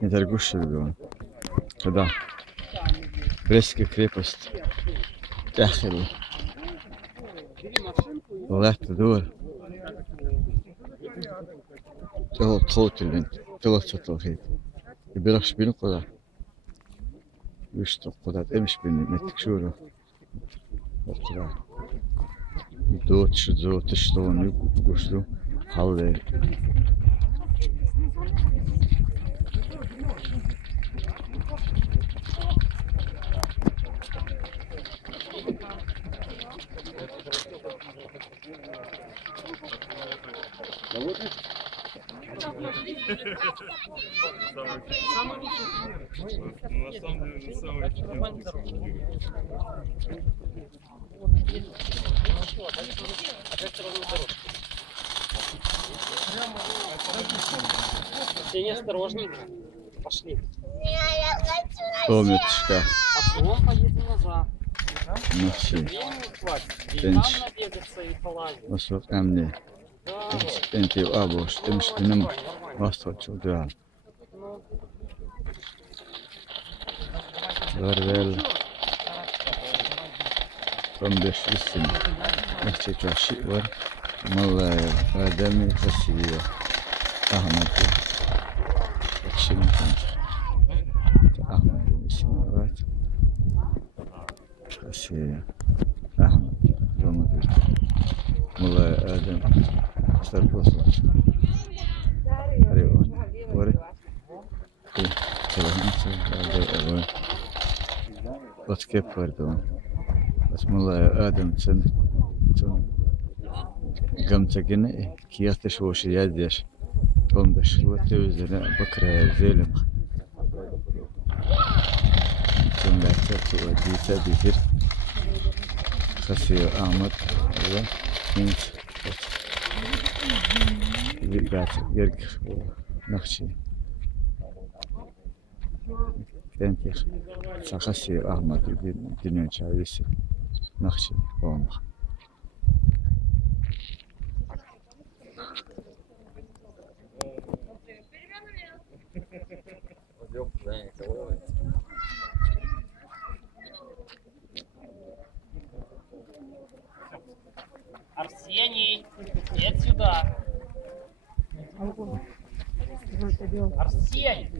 Не торгуешь он. Когда Брестская крепость тяхали. والله تدور تغلط خوتلين تغلط تطلخيت يبيلخش بين قدر يشتق قدر امش بين نتكشوره القدر يدوت شدو تشتون يقوشدو حالي На самом деле, самый чудесный. Сеня, осторожненько. Пошли. Солнышко. А потом поедем назад. Ночи. Времени хватит. И там набегаться, и полазить. Восток ко мне. Да. Энти абош, тем шпином восток чудо. Варвел. Комбеш лисин. Нахчи чаши вар. Малая. Адами красивее. Ахмад. Акшимхан. Ахмад. Симават. Красивее. Ахмад. Домовит. Малая Адам. Старпослав. Арион. Вари. Ты. Телефонцы. Адай. Вот кепардон. بس والله آدم تن قمت جنة كياتش وش يادش قمدش وتوزن بكرة زلم تن لا تأتي ودي تبير خسي أحمد الله كنت يقعد يرجع نخشي كنت خسي أحمد الدنيا شايسة نخشي قوم Арсений, иди сюда. Арсений.